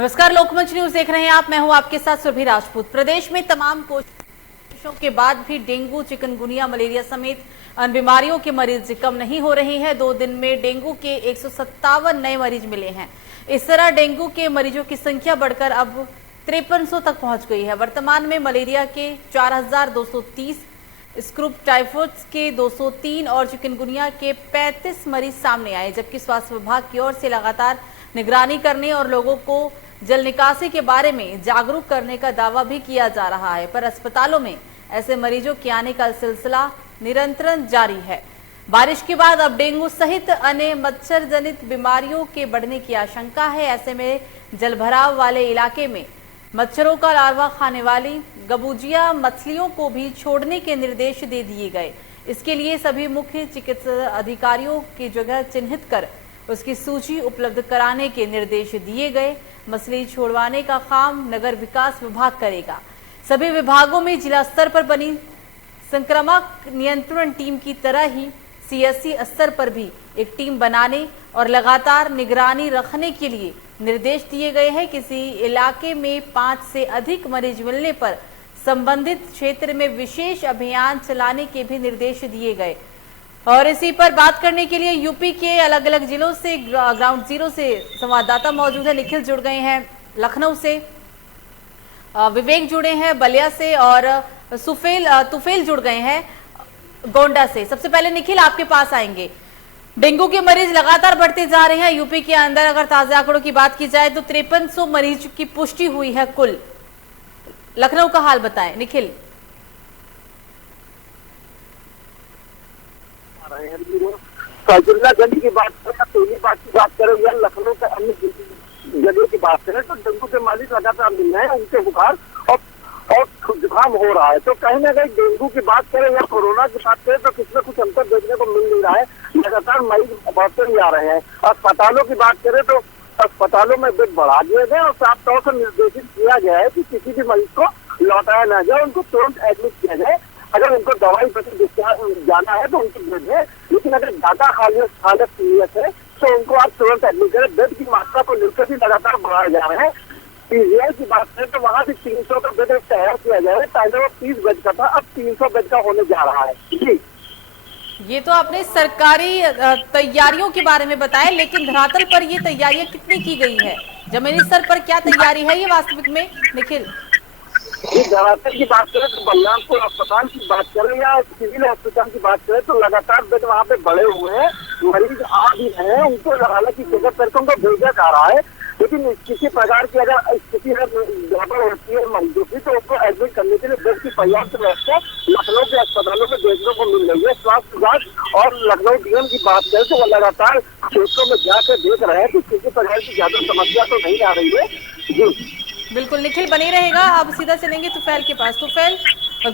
नमस्कार, लोकमंच न्यूज देख रहे हैं आप। मैं हूं आपके साथ सुरभि राजपूत। प्रदेश में तमाम कोशिशों के बाद भी डेंगू, चिकनगुनिया, मलेरिया समेत अन्य बीमारियों के मरीज कम नहीं हो रहे हैं। 2 दिन में डेंगू के 157 नए मरीज मिले हैं। इस तरह डेंगू के मरीजों की संख्या बढ़कर अब 5300 तक पहुंच गई है। वर्तमान में मलेरिया के 4230, स्क्रूब टाइफाइड के 203 और चिकनगुनिया के 35 मरीज सामने आए, जबकि स्वास्थ्य विभाग की ओर से लगातार निगरानी करने और लोगों को जल निकासी के बारे में जागरूक करने का दावा भी किया जा रहा है। पर अस्पतालों में ऐसे मरीजों के आने का सिलसिला निरंतर जारी है। बारिश के बाद अब डेंगू सहित अन्य मच्छर जनित बीमारियों के बढ़ने की आशंका है। ऐसे में जलभराव वाले इलाके में मच्छरों का लार्वा खाने वाली गबूजिया मछलियों को भी छोड़ने के निर्देश दे दिए गए। इसके लिए सभी मुख्य चिकित्सा अधिकारियों की जगह चिन्हित कर उसकी सूची उपलब्ध कराने के निर्देश दिए गए। मछली छोड़वाने का काम नगर विकास विभाग करेगा। सभी विभागों में जिला स्तर पर बनी संक्रामक नियंत्रण टीम की तरह ही सीएससी स्तर पर भी एक टीम बनाने और लगातार निगरानी रखने के लिए निर्देश दिए गए हैं। किसी इलाके में 5 से अधिक मरीज मिलने पर संबंधित क्षेत्र में विशेष अभियान चलाने के भी निर्देश दिए गए। और इसी पर बात करने के लिए यूपी के अलग अलग जिलों से ग्राउंड जीरो से संवाददाता मौजूद है। निखिल जुड़ गए हैं लखनऊ से, विवेक जुड़े हैं बलिया से और तुफेल जुड़ गए हैं गोंडा से। सबसे पहले निखिल आपके पास आएंगे। डेंगू के मरीज लगातार बढ़ते जा रहे हैं। यूपी के अंदर अगर ताजा आंकड़ों की बात की जाए तो 5300 मरीज की पुष्टि हुई है कुल। लखनऊ का हाल बताएं निखिल। गली की बात करें, तेलीबाग की बात करें या लखनऊ के अन्य जगह की बात करें तो डेंगू के मरीज लगातार मिल रहे हैं। उनके बुखार और जुकाम हो रहा है। तो कहीं ना कहीं डेंगू की बात करें या कोरोना की बात करें तो कुछ न कुछ अंतर देखने को मिल नहीं रहा है। लगातार मरीज बढ़ते ही आ रहे हैं। अस्पतालों की बात करें तो अस्पतालों में बेड बढ़ा दिए गए और साफ तौर से निर्देशित किया गया है कि किसी भी मरीज को लौटाया न जाए, उनको तुरंत एडमिट किया जाए। अगर उनको दवाई प्रति जाना है तो उनको भेजें, लेकिन अगर ज्यादा हालत सीरियस है तो उनको आप तुरंत एडमिट करें। बेड की मात्रा को लेकर भी लगातार बढ़ाए जा रहे हैं। पीजीआई की बात करें तो वहाँ भी 300 का बेड तैयार किया गया है। पहले वो 30 बेड का था, अब 300 बेड का होने जा रहा है। जी, ये तो आपने सरकारी तैयारियों के बारे में बताया, लेकिन धरातल पर ये तैयारियां कितनी की गई है? जमीनी स्तर पर क्या तैयारी है ये वास्तविक में निखिल? धरातल की बात करें तो बलरामपुर अस्पताल की बात करें या सिविल अस्पताल की बात करें तो लगातार बेड वहाँ पे बढ़े हुए हैं। मरीज आ भी रहे हैं, उनको हालांकि जगह तरीकों को भेजा जा रहा है, लेकिन किसी प्रकार की अगर स्थिति गड़बड़ होती है मरीजों की तो उनको एडमिट करने के लिए बेड की पर्याप्त व्यवस्था लखनऊ के अस्पतालों में देखने को मिल रही है। स्वास्थ्य विभाग और लखनऊ डीएम की बात करें तो वो लगातार क्षेत्रों में जाकर देख रहे हैं कि किसी प्रकार की ज्यादा समस्या तो नहीं आ रही है। जी बिल्कुल निखिल बने रहेगा। अब सीधा चलेंगे तुफैल के पास। तुफैल,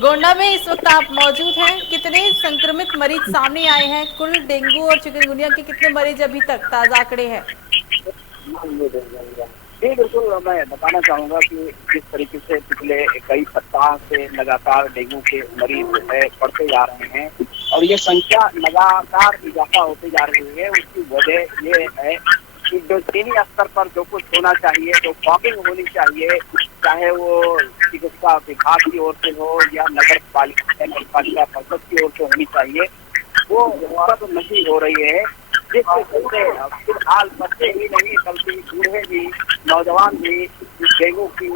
गोंडा में इस वक्त आप मौजूद हैं। कितने संक्रमित मरीज सामने आए हैं? कुल डेंगू और चिकनगुनिया के कितने मरीज अभी तक ताजा आंकड़े हैं? जी बिल्कुल, मैं बताना चाहूंगा कि जिस तरीके से पिछले कई सप्ताह से लगातार डेंगू के मरीज बढ़ते जा रहे हैं और ये संख्या लगातार इजाफा होती जा रही है, उसकी वजह ये है कि जो जमीनी स्तर पर जो कुछ होना चाहिए, जो फॉगिंग होनी चाहिए, चाहे वो चिकित्सा विभाग की ओर से हो या नगर पालिका परिषद की ओर से होनी चाहिए, वो तो नहीं हो रही है। जिससे फिलहाल बच्चे ही नहीं बल्कि बूढ़े भी, नौजवान भी डेंगू की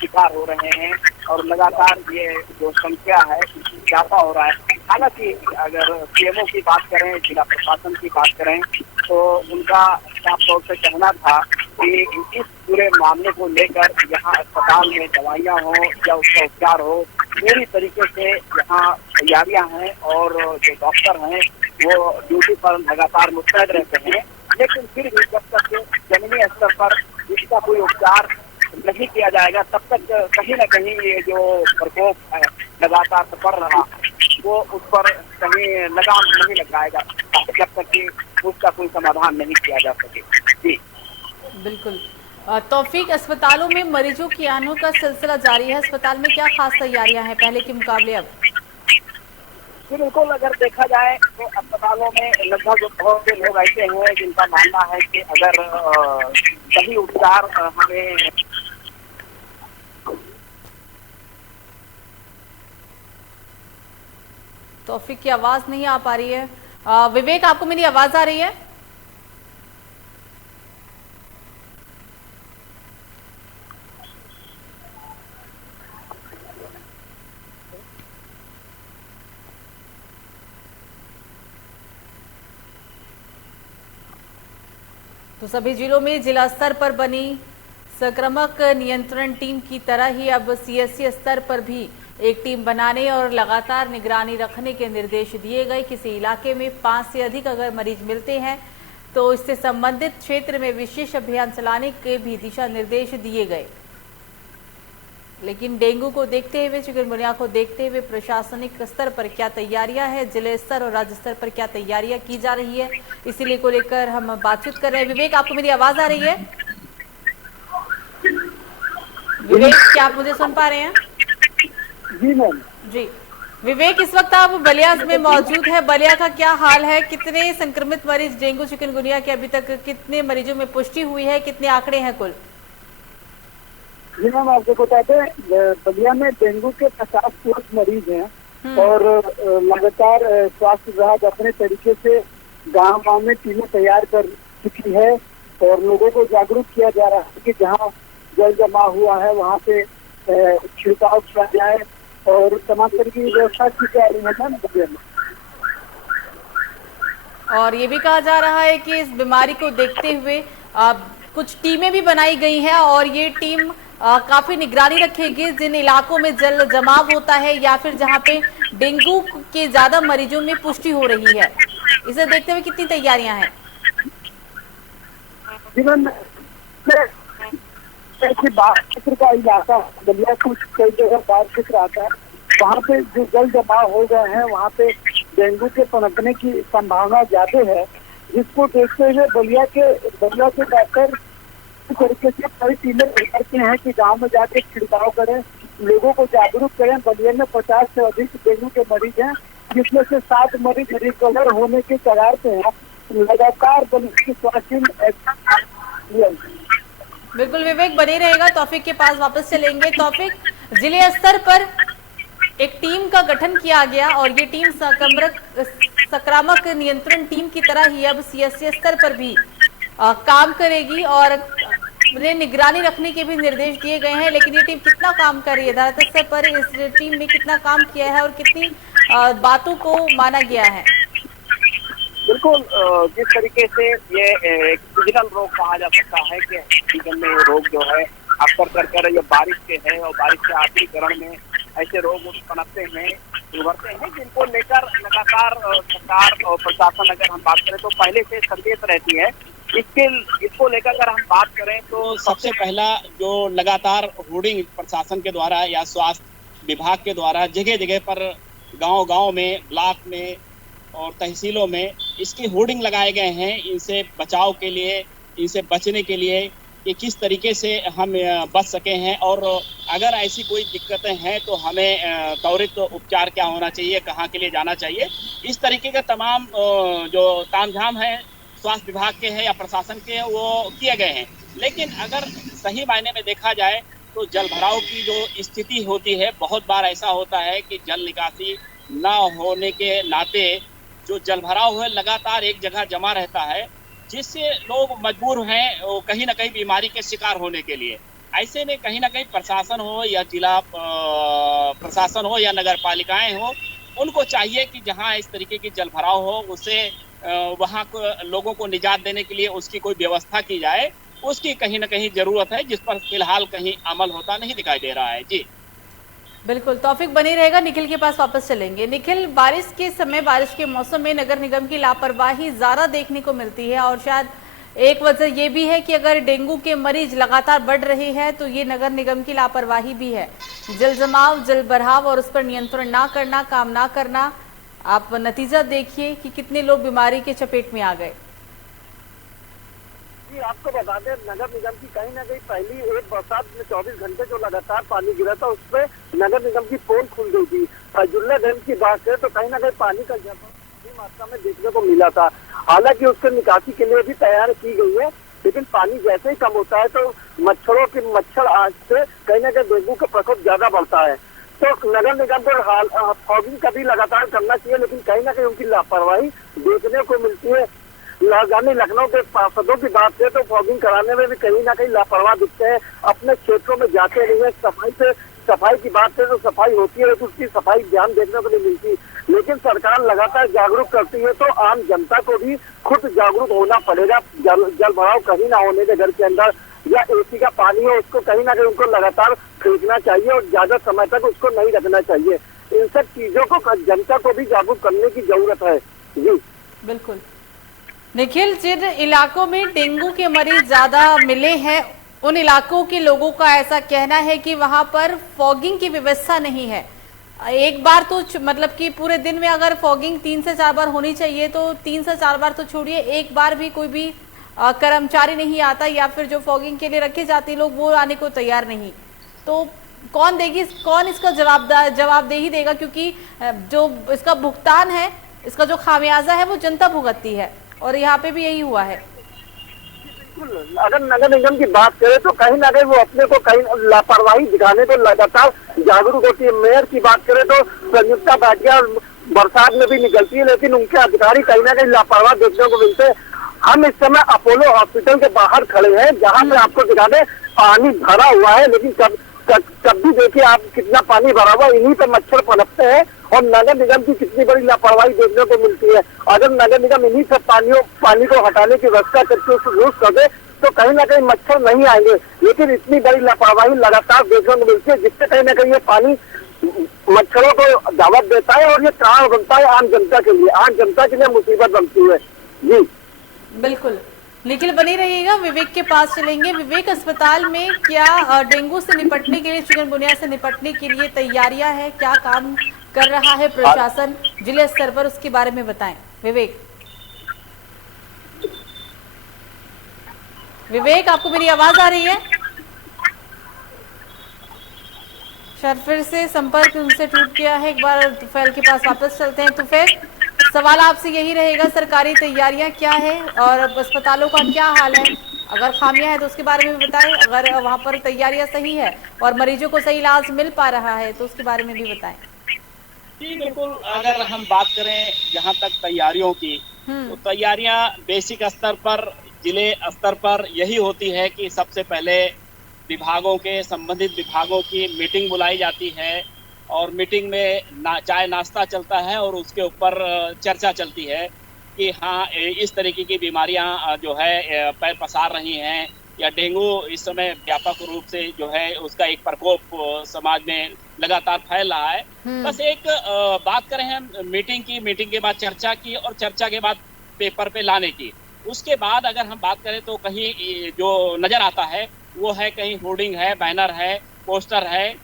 शिकार हो रहे हैं और लगातार ये जो संख्या है इजाफा हो रहा है। हालांकि अगर सीएमओ की बात करें, जिला प्रशासन की बात करें तो उनका साफ तौर से कहना था कि इस पूरे मामले को लेकर यहाँ अस्पताल में दवाइयाँ हो या उसका उपचार हो, पूरी तरीके से यहाँ तैयारियां हैं और जो डॉक्टर हैं वो ड्यूटी पर लगातार मुस्तैद रहते हैं। लेकिन फिर भी जब तक जमीनी स्तर पर इसका कोई उपचार नहीं किया जाएगा तब तक कहीं न कहीं ये जो प्रकोप है लगातार बढ़ रहा वो उस पर कहीं लगाम नहीं लग जाएगा जब तक कि उसका कोई समाधान नहीं किया जा सके। जी बिल्कुल। तौफीक, अस्पतालों में मरीजों की आने का सिलसिला जारी है। अस्पताल में क्या खास तैयारियां हैं पहले के मुकाबले अब? जी बिल्कुल, अगर देखा जाए तो अस्पतालों में लगभग बहुत से लोग ऐसे हैं जिनका मानना है कि अगर सही उपचार हमें तौफीक की आवाज नहीं आ पा रही है। विवेक, आपको मेरी आवाज आ रही है? तो सभी जिलों में जिला स्तर पर बनी संक्रमक नियंत्रण टीम की तरह ही अब सीएससी स्तर पर भी एक टीम बनाने और लगातार निगरानी रखने के निर्देश दिए गए। किसी इलाके में 5 से अधिक अगर मरीज मिलते हैं तो इससे संबंधित क्षेत्र में विशेष अभियान चलाने के भी दिशा निर्देश दिए गए। लेकिन डेंगू को देखते हुए, चिकनगुनिया को देखते हुए प्रशासनिक स्तर पर क्या तैयारियां हैं, जिले स्तर और राज्य स्तर पर क्या तैयारियां की जा रही है, इसीलिए को लेकर हम बातचीत कर रहे हैं। विवेक, आपको मेरी आवाज आ रही है? विवेक, क्या आप मुझे सुन पा रहे हैं? जी मैम। जी विवेक, इस वक्त आप बलिया में मौजूद है। बलिया का क्या हाल है? कितने संक्रमित मरीज डेंगू चिकनगुनिया के अभी तक कितने मरीजों में पुष्टि हुई है? कितने आंकड़े हैं कुल? जी मैम, आपको बताते हैं बलिया में डेंगू के 50+ मरीज हैं और लगातार स्वास्थ्य विभाग अपने तरीके से गांव गांव में टीमें तैयार कर चुकी है और लोगों को जागरूक किया जा रहा है कि जहां जल जमा हुआ है वहां पे छिड़काव किया जाए और तमाम तरह की व्यवस्था की जा रही है मैम बलिया में। और ये भी कहा जा रहा है कि इस बीमारी को देखते हुए कुछ टीमें भी बनाई गई हैं और ये टीम काफी निगरानी रखेगी जिन इलाकों में जल जमाव होता है या फिर जहां पे डेंगू के ज्यादा मरीजों में पुष्टि हो रही है। इसे देखते हुए कितनी तैयारियां हैं? बाढ़ क्षेत्र का इलाका बलिया कुछ कई जगह बाढ़ क्षेत्र आता है, वहाँ पे जो जल जमाव हो गए हैं वहाँ पे डेंगू के पनपने की संभावना ज्यादा है, जिसको देखते हुए बलिया के डॉक्टर तरीके से कई टीमें करते हैं कि गांव में जाके छिड़काव करें, लोगों को जागरूक करें। बलिया में 50 से अधिक डेंगू के मरीज हैं, जिसमें से 7 मरीज रिकवर होने के कगार पे हैं। लगातार बलिया की स्वास्थ्य बिल्कुल विवेक बने रहेगा। तौफीक के पास वापस चलेंगे। तौफीक, जिले स्तर पर एक टीम का गठन किया गया और ये टीम संक्रामक नियंत्रण टीम की तरह ही अब सीएससी स्तर पर भी काम करेगी और निगरानी रखने के भी निर्देश दिए गए हैं। लेकिन ये टीम कितना काम कर रही है, धरातल स्तर पर इस टीम ने कितना काम किया है और कितनी बातों को माना गया है? बिल्कुल, जिस तरीके से ये एक सीजनल रोग कहा जा सकता है कि सीजन में ये रोग जो है अक्सर कर ये बारिश के है और बारिश के आखिरी चरण में ऐसे रोग पनपते हैं, उभरते हैं, जिनको लेकर लगातार सरकार और प्रशासन, अगर हम बात करें तो पहले से संदेश रहती है। इसको लेकर अगर हम बात करें तो सबसे पहला जो लगातार होर्डिंग प्रशासन के द्वारा या स्वास्थ्य विभाग के द्वारा जगह जगह पर गांव में, ब्लॉक में और तहसीलों में इसके होर्डिंग लगाए गए हैं इनसे बचाव के लिए, इनसे बचने के लिए कि किस तरीके से हम बच सके हैं और अगर ऐसी कोई दिक्कतें हैं तो हमें त्वरित उपचार क्या होना चाहिए, कहाँ के लिए जाना चाहिए। इस तरीके का तमाम जो तामझाम है स्वास्थ्य विभाग के हैं या प्रशासन के हैं वो किए गए हैं। लेकिन अगर सही मायने में देखा जाए तो जल भराव की जो स्थिति होती है, बहुत बार ऐसा होता है कि जल निकासी न होने के नाते जो जल भराव है लगातार एक जगह जमा रहता है, जिससे लोग मजबूर हैं वो कहीं ना कहीं बीमारी के शिकार होने के लिए। ऐसे में कहीं ना कहीं प्रशासन हो या जिला प्रशासन हो या नगर पालिकाएं हो, उनको चाहिए कि जहां इस तरीके की जल भराव हो उसे वहां लोगों को निजात देने के लिए उसकी कोई व्यवस्था की जाए। उसकी कहीं ना कहीं जरूरत है, जिस पर फिलहाल कहीं अमल होता नहीं दिखाई दे रहा है। जी बिल्कुल, तौफीक बनी रहेगा। निखिल के पास वापस चलेंगे। निखिल, बारिश के समय, बारिश के मौसम में नगर निगम की लापरवाही ज्यादा देखने को मिलती है और शायद एक वजह ये भी है कि अगर डेंगू के मरीज लगातार बढ़ रहे हैं तो ये नगर निगम की लापरवाही भी है। जल जमाव, जल भराव और उस पर नियंत्रण ना करना, काम ना करना। आप नतीजा देखिए कि कितने लोग बीमारी के चपेट में आ गए। जी आपको बता दें, नगर निगम की कहीं ना कहीं पहली एक बरसात में 24 घंटे जो लगातार पानी गिरा था उसमें नगर निगम की पोल खुल गई थी। जुल्ला डैम की बात करें तो कहीं ना कहीं पानी का जमा बड़ी मात्रा में देखने को मिला था। हालांकि उसके निकासी के लिए भी तैयार की गई है, लेकिन पानी जैसे ही कम होता है तो मच्छर आज से कहीं ना कहीं डेंगू का प्रकोप ज्यादा बढ़ता है। तो नगर निगम को फॉगिंग का भी लगातार करना चाहिए, लेकिन कहीं ना कहीं उनकी लापरवाही देखने को मिलती है। राजधानी लखनऊ के पार्षदों की बात करें तो फॉगिंग कराने में भी कहीं ना कहीं लापरवाह दिखते हैं, अपने क्षेत्रों में जाते नहीं है। सफाई की बात करें तो सफाई होती है, लेकिन उसकी सफाई ध्यान देखने को नहीं मिलती। लेकिन सरकार लगातार जागरूक करती है, तो आम जनता को भी खुद जागरूक होना पड़ेगा। जल भराव कहीं ना होने के घर के अंदर या एसी का पानी हो उसको कहीं ना कहीं उनको लगातार फेंकना चाहिए और ज्यादा समय तक उसको नहीं रखना चाहिए। इन सब चीजों को जनता को भी जागरूक करने की जरूरत है। जी बिल्कुल। निखिल, जिन इलाकों में डेंगू के मरीज ज्यादा मिले हैं उन इलाकों के लोगों का ऐसा कहना है कि वहां पर फॉगिंग की व्यवस्था नहीं है। एक बार तो मतलब कि पूरे दिन में अगर फॉगिंग 3 से 4 बार होनी चाहिए तो 3 से 4 बार तो छोड़िए, एक बार भी कोई भी कर्मचारी नहीं आता, या फिर जो फॉगिंग के लिए रखे जाते लोग वो आने को तैयार नहीं। तो कौन इसका जवाबदेही देगा, क्योंकि जो इसका भुगतान है, इसका जो खामियाजा है वो जनता भुगतती है, और यहाँ पे भी यही हुआ है। अगर नगर निगम की बात करें तो कहीं ना कहीं वो अपने को कहीं लापरवाही दिखाने को लगातार जागरूक होती है। मेयर की बात करें तो संयुक्ता भाटिया बरसात में भी निकलती है, लेकिन उनके अधिकारी कहीं ना कहीं लापरवाह देखने को मिलते हैं। हम इस समय अपोलो हॉस्पिटल के बाहर खड़े हैं, जहाँ पे आपको दिखा दे पानी भरा हुआ है, लेकिन कब भी देखिए आप कितना पानी भरा हुआ, इन्हीं पे मच्छर पनपते हैं और नगर निगम की कितनी बड़ी लापरवाही देखने को मिलती है। अगर नगर निगम इन्हीं सब पानी को हटाने की व्यवस्था करके उसको यूज कर दे तो कहीं ना कहीं मच्छर नहीं आएंगे, लेकिन इतनी बड़ी लापरवाही लगातार देखने को मिलती है, जिससे कहीं ना कहीं ये पानी मच्छरों को दावत देता है और ये कारण बनता है आम जनता के लिए। आम जनता के लिए मुसीबत बनती है। जी बिल्कुल। निखिल, बनी रहिएगा, विवेक के पास चलेंगे। विवेक, अस्पताल में क्या डेंगू से निपटने के लिए, चिकनगुनिया से निपटने के लिए तैयारियां हैं? क्या काम कर रहा है प्रशासन जिले स्तर पर, उसके बारे में बताएं विवेक। विवेक, आपको मेरी आवाज आ रही है? शायद फिर से संपर्क उनसे टूट गया है। एक बार तुफैल के पास वापस चलते हैं। तुफैल, सवाल आपसे यही रहेगा, सरकारी तैयारियां क्या है और अस्पतालों का क्या हाल है? अगर खामियां है तो उसके बारे में भी बताएं, अगर वहां पर तैयारियां सही है और मरीजों को सही इलाज मिल पा रहा है तो उसके बारे में भी बताएं। जी बिल्कुल, अगर हम बात करें जहां तक तैयारियों की, तो तैयारियां बेसिक स्तर पर, जिले स्तर पर यही होती है कि सबसे पहले विभागों के, संबंधित विभागों की मीटिंग बुलाई जाती है और मीटिंग में चाय नाश्ता चलता है और उसके ऊपर चर्चा चलती है कि हाँ इस तरीके की बीमारियां जो है पैर पसार रही हैं, या डेंगू इस समय व्यापक रूप से जो है उसका एक प्रकोप समाज में लगातार फैल रहा है। बस एक बात करें हम मीटिंग के बाद चर्चा की और चर्चा के बाद पेपर पे लाने की। उसके बाद अगर हम बात करें तो कहीं जो नजर आता है वो है कहीं होर्डिंग है, बैनर है, पोस्टर है,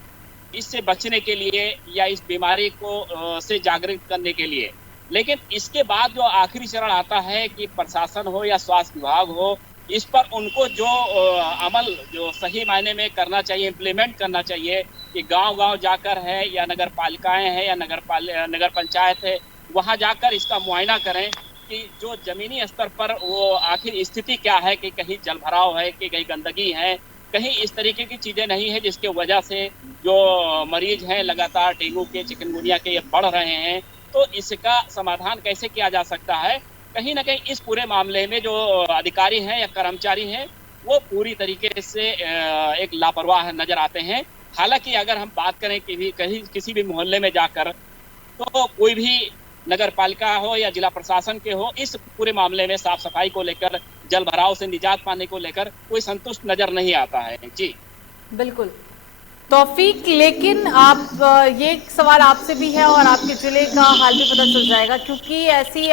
इससे बचने के लिए या इस बीमारी को से जागृत करने के लिए। लेकिन इसके बाद जो आखिरी चरण आता है कि प्रशासन हो या स्वास्थ्य विभाग हो, इस पर उनको जो अमल जो सही मायने में करना चाहिए, इम्प्लीमेंट करना चाहिए कि गांव-गांव जाकर है या नगर पालिकाएं हैं या नगर पंचायत है, वहां जाकर इसका मुआयना करें कि जो जमीनी स्तर पर वो आखिर स्थिति क्या है, कि कहीं जल भराव है, कि कहीं गंदगी है, कहीं इस तरीके की चीजें नहीं है जिसके वजह से जो मरीज हैं लगातार डेंगू के, चिकनगुनिया के ये बढ़ रहे हैं। तो इसका समाधान कैसे किया जा सकता है? कहीं ना कहीं इस पूरे मामले में जो अधिकारी हैं या कर्मचारी हैं वो पूरी तरीके से एक लापरवाह नजर आते हैं। हालांकि अगर हम बात करें कि कहीं किसी भी मोहल्ले में जाकर, तो कोई भी नगर पालिका हो या जिला प्रशासन के हो, इस पूरे मामले में साफ सफाई को लेकर, जल भराव से निजात पाने को लेकर कोई संतुष्ट नजर नहीं आता है। जी बिल्कुल तौफीक, लेकिन आप ये सवाल आपसे भी है और आपके जिले का हाल भी पता चल जाएगा, क्योंकि ऐसी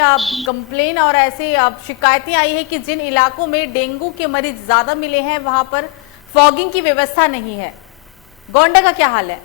कंप्लेन और ऐसे शिकायतें आई है कि जिन इलाकों में डेंगू के मरीज ज्यादा मिले हैं वहां पर फॉगिंग की व्यवस्था नहीं है। गोंडा का क्या हाल है?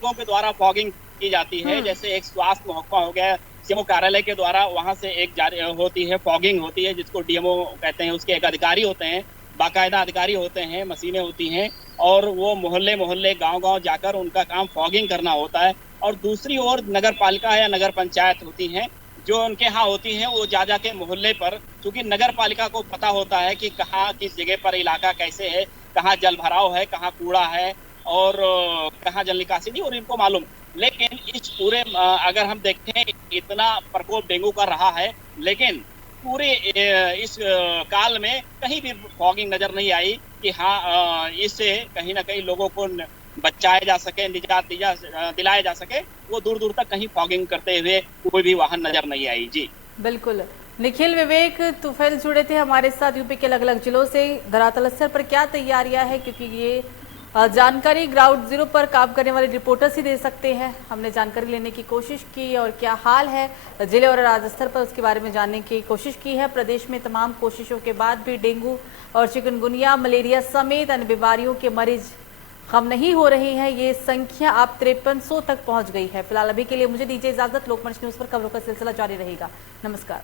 लोगों के द्वारा फॉगिंग की जाती है। जैसे एक स्वास्थ्य महकमा हो गया, सीएमओ कार्यालय के द्वारा वहां से एक जारी होती है, फॉगिंग होती है, जिसको डीएमओ कहते हैं। उसके एक अधिकारी होते हैं, बाकायदा अधिकारी होते हैं, मशीनें होती हैं, और वो मोहल्ले मोहल्ले गांव-गांव जाकर उनका काम फॉगिंग करना होता है। और दूसरी ओर नगर पालिका या नगर पंचायत होती हैं, जो उनके यहाँ होती हैं, वो जा के मोहल्ले पर, क्योंकि नगर पालिका को पता होता है कि कहाँ किस जगह पर इलाका कैसे है, कहाँ जल भराव है, कहाँ कूड़ा है और कहाँ जल निकासी नहीं, और इनको मालूम। लेकिन इस पूरे अगर हम देखें, इतना प्रकोप डेंगू का रहा है, लेकिन पूरे इस काल में कहीं भी फॉगिंग नजर नहीं आई कि हाँ इससे कहीं ना कहीं लोगों को बचाया जा सके, निजात दिलाया जा सके। वो दूर दूर तक कहीं फॉगिंग करते हुए कोई भी वाहन नजर नहीं आई। जी बिल्कुल। निखिल, विवेक तुफैल जुड़े थे हमारे साथ यूपी के अलग अलग जिलों से। धरातल स्तर पर क्या तैयारियां है, क्योंकि ये जानकारी ग्राउंड जीरो पर काम करने वाले रिपोर्टर्स ही दे सकते हैं। हमने जानकारी लेने की कोशिश की और क्या हाल है जिले और राज्य स्तर पर, उसके बारे में जानने की कोशिश की है। प्रदेश में तमाम कोशिशों के बाद भी डेंगू और चिकनगुनिया, मलेरिया समेत अन्य बीमारियों के मरीज कम नहीं हो रही है। ये संख्या अब 5300 तक पहुंच गई है। फिलहाल अभी के लिए मुझे दीजिए इजाजत। लोकमंच न्यूज पर खबरों का सिलसिला जारी रहेगा। नमस्कार।